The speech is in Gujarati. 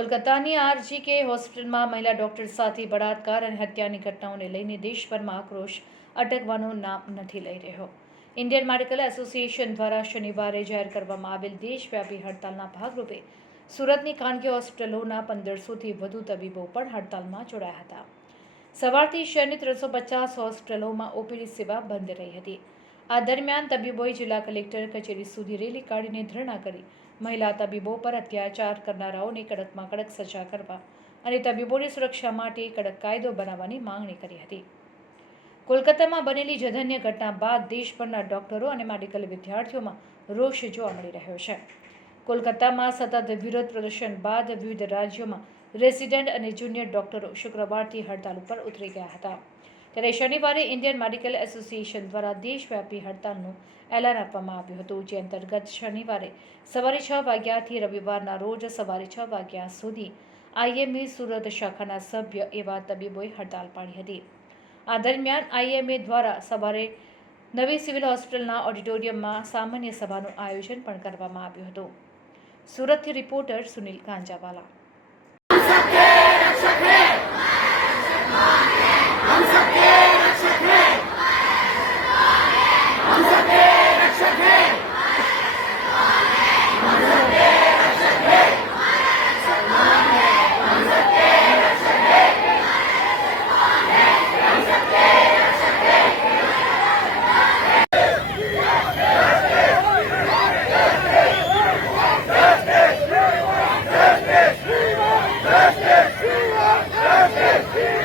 કોલકાતાની આરજીકે હોસ્પિટલમાં મહિલા ડોક્ટર સાથે બળાત્કાર અને હત્યાની ઘટનાઓને લઈને દેશભરમાં આક્રોશ અટકવાનું નામ નથી લઈ રહ્યો. ઇન્ડિયન મેડિકલ એસોસિએશન દ્વારા શનિવારે જાહેર કરવામાં આવેલ દેશવ્યાપી હડતાલના ભાગરૂપે સુરતની ખાનગી હોસ્પિટલોના પંદરસોથી વધુ તબીબો પણ હડતાલમાં જોડાયા હતા. સવારથી શહેરની ત્રણસો પચાસ હોસ્પિટલોમાં ઓપીડી સેવા બંધ રહી હતી. આ દરમિયાન તબીબોએ જિલ્લા કલેક્ટર કચેરી સુધી રેલી કાઢીને ધરણા કરી. મહિલા તબીબો પર અત્યાચાર કરનારાઓને કડકમાં કડક સજા કરવા અને તબીબોની સુરક્ષા માટે કડક કાયદો બનાવવાની માંગણી કરી હતી. કોલકાતામાં બનેલી જધન્ય ઘટના બાદ દેશભરના ડોક્ટરો અને મેડિકલ વિદ્યાર્થીઓમાં રોષ જોવા મળી રહ્યો છે. કોલકાતામાં સતત વિરોધ પ્રદર્શન બાદ વિવિધ રાજ્યોમાં રેસિડેન્ટ અને જુનિયર ડોક્ટરો શુક્રવારથી હડતાલ ઉપર ઉતરી ગયા હતા. ત્યારે શનિવારે ઇન્ડિયન મેડિકલ એસોસિએશન દ્વારા દેશવ્યાપી હડતાલનું એલાન આપવામાં આવ્યું હતું, જે અંતર્ગત શનિવારે સવારે છ વાગ્યાથી રવિવારના રોજ સવારે છ વાગ્યા સુધી આઈએમએ સુરત શાખાના સભ્ય એવા તબીબોએ હડતાલ પાડી હતી. આ દરમિયાન આઈએમએ દ્વારા સવારે નવી સિવિલ હોસ્પિટલના ઓડિટોરિયમમાં સામાન્ય સભાનું આયોજન પણ કરવામાં આવ્યું હતું. સુરતથી reporter Sunil Kanjawala Yes, yes.